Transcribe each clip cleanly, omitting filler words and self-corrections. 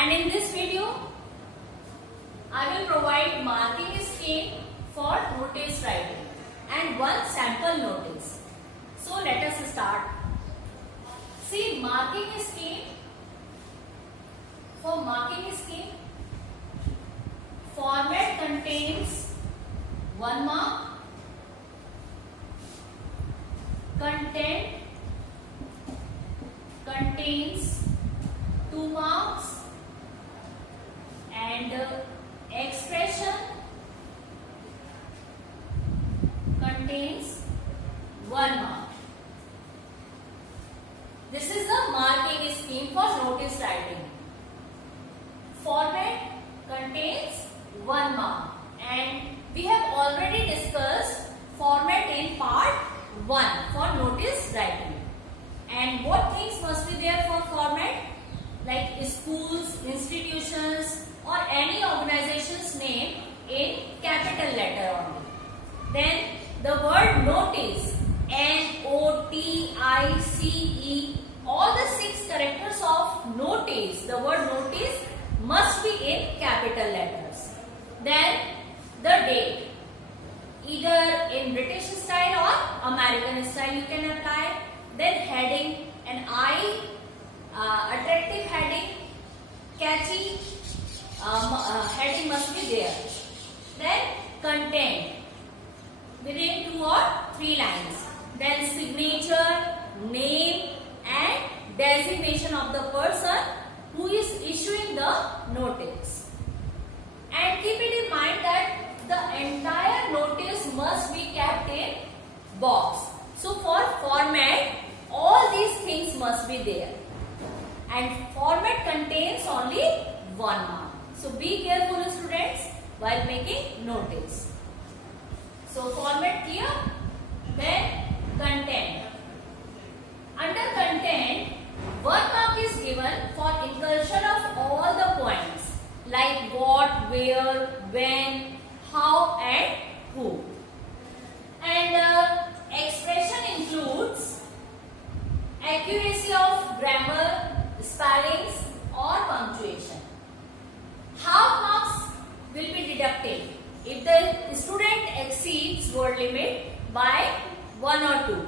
and in this video I will provide marking scheme for notice writing and one sample notice. So let us start. See, marking scheme. For marking scheme, format contains 1 mark, content contains 2 marks, and expression contains 1 mark. This is the marking scheme for notice writing. Format contains 1 mark, and we have already discussed format in part 1 for notice writing. And what things must be there for format? Like schools, institutions or any organization's name in capital letter only. Then the word notice, N-O-T-I-C-E, all the 6 characters of notice, the word notice must be in capital letters. Then the date, either in British style or American style you can apply. Then heading, an eye, attractive heading, catchy heading must be there. Then content within 2 or 3 lines. Then signature, name and designation of the person who is issuing the notice. And keep it in mind that the entire notice must be kept in box. So for format, all these things must be there. And format contains only 1 mark. So be careful, students, while making notice. So format clear? Then content. Under content, 1 mark is given for inclusion of all the points like what, where, when, how and who. And expression includes accuracy of grammar, spellings or punctuation. Half marks will be deducted if the student exceeds word limit by 1 or 2.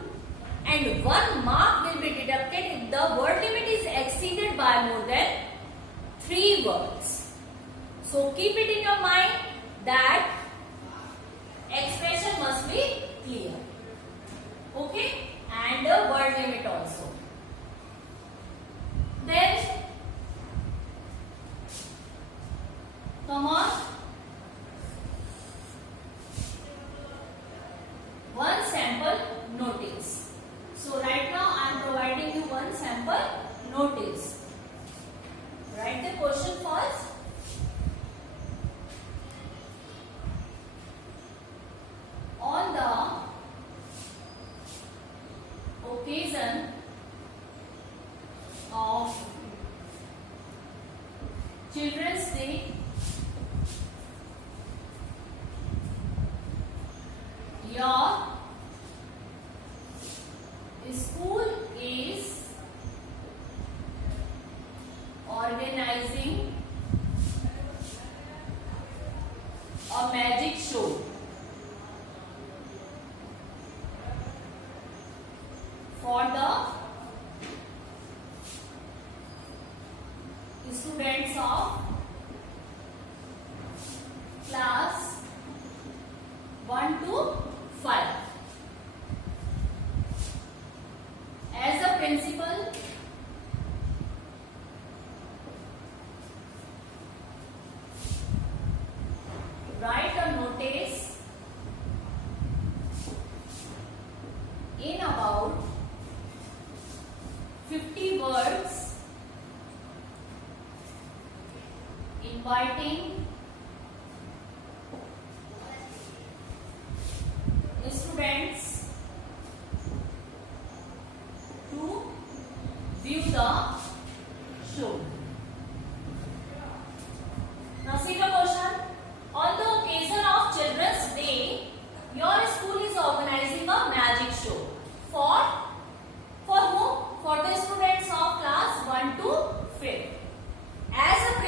And 1 mark will be deducted if the word limit is exceeded by more than 3 words. So keep it in your mind that expression must be clear. Okay? And the word limit also. Then come on. One sample notice. So right now I am providing you one sample notice. Write the question first. On the occasion of Children's Day, your school is organizing a magic show. For the students of class 1 to 5. As a principal, write a notice in about 50 words inviting students to view the show. Now see the question. On the occasion of Children's Day, your school is organizing a magic show. For whom? For the students of class 1 to 5. As a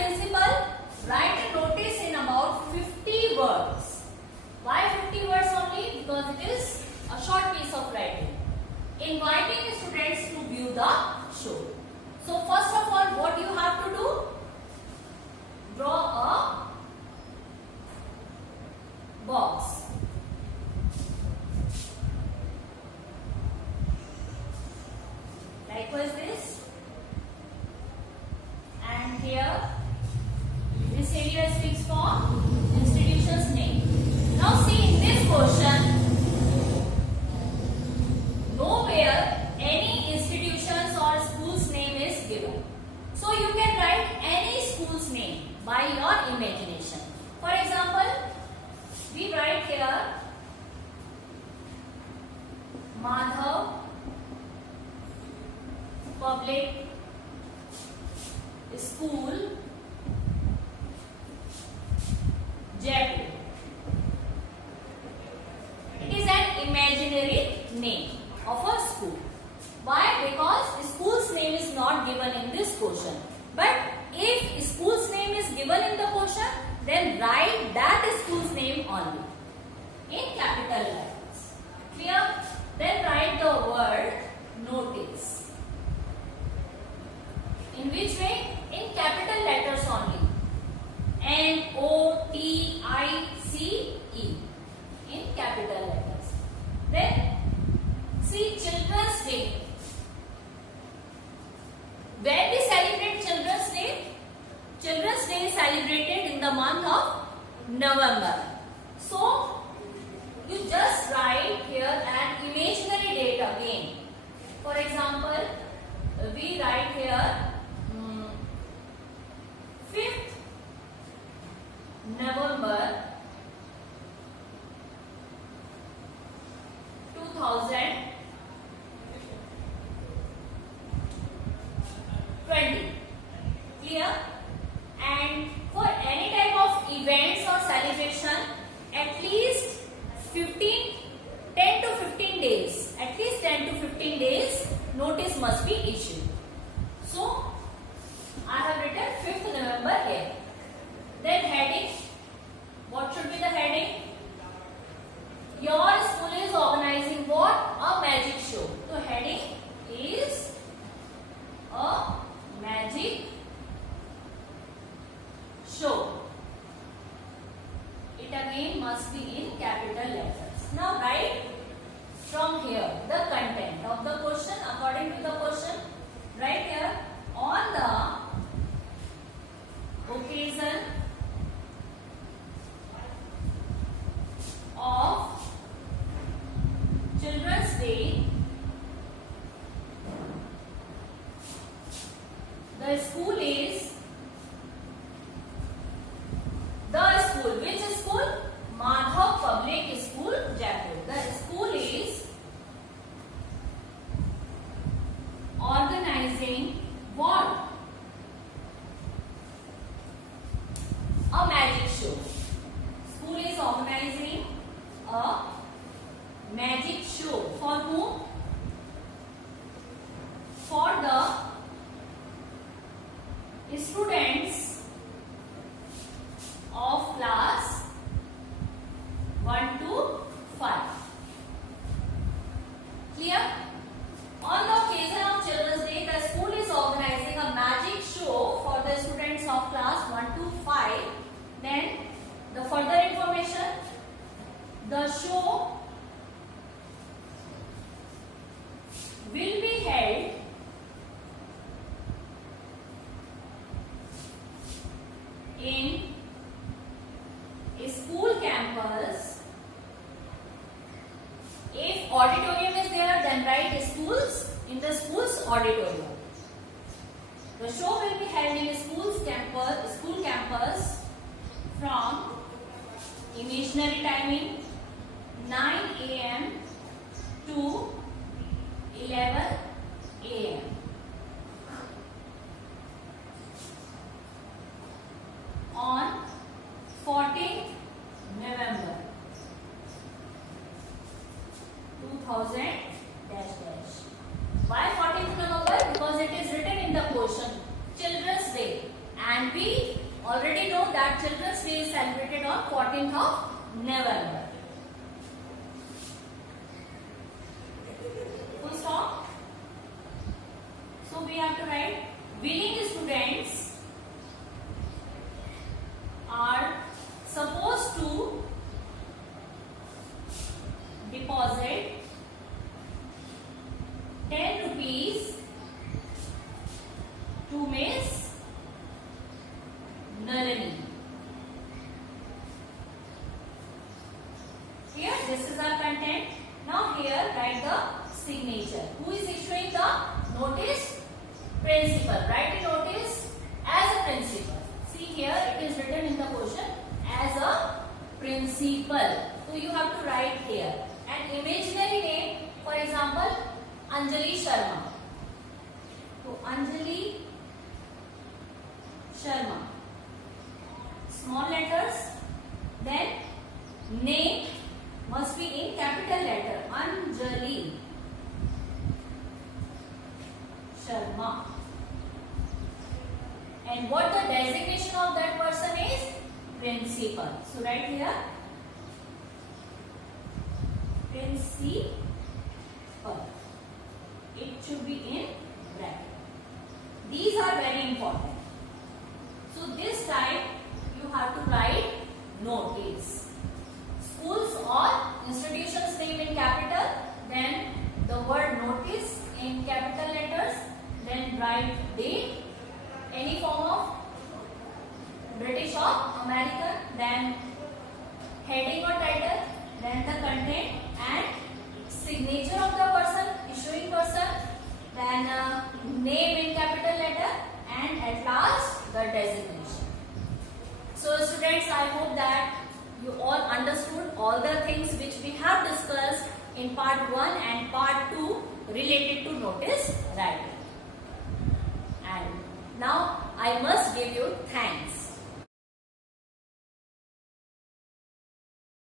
area is fixed for institution's name. Now see in this question, nowhere any institution's or school's name is given. So you can write any school's name by your imagination. For example, we write here Madhav Public School, Jaipur. It is an imaginary name of a school. Why? Because the school's name is not given in this question. But if school's name is given in the question, then write that school's name only in capital letters. Clear? Then write the word notice. In which way? In capital letters only. Notice. In capital letters. Then see Children's Day. When we celebrate Children's Day? Children's Day is celebrated in the month of November. So you just write here an imaginary date again. For example, we write here 5th November 2020. Clear? And for any type of events or celebration, at least 10 to 15 days, at least 10 to 15 days notice must be issued. So I have written 5th November here. Then heading, what should be the heading? Your school is organizing what? A magic show. So heading is a magic show. It again must be in capital letters. Now write from here the content of the question according to the question. Write here, on the occasion of Children's Day, the school is which school? Madhav Public School, Jaipur. The school is organizing what? A magic show. School is organizing a magic show. For whom? For the students of class 1 to 5. Clear? On the occasion of Children's Day, the school is organizing a magic show for the students of class 1 to 5. Then the further information, the show will be held in a school campus. If auditorium is there, then write schools in the school's auditorium. The show will be held in a school campus from imaginary timing 9 a.m. to 11 a.m. on 14th November 2000 Why 14th November? Because it is written in the question Children's Day, and we already know that Children's Day is celebrated on 14th of November. Full stop. So we have to write willing students are supposed to deposit 10 rupees to Miss Nalini. this is our content. Now here write the signature. Who is issuing the notice? Principal. Write the notice as a principal. See here it is written in the question as a principal. So you have to write here. An imaginary name, for example, Anjali Sharma. So Anjali Sharma. Small letters. Then name must be in capital letter. Anjali Sharma. And what the designation of that person is? Principal. So write here principal. It should be in bracket. These are very important. So this time you have to write notice. Schools or institutions name in capital, then the word notice in capital letters, then write date, any form of British or American, then heading or title, then the content and signature of the person, issuing person, then name in capital letter, and at last the designation. So students, I hope that you all understood all the things which we have discussed in part 1 and part 2 related to notice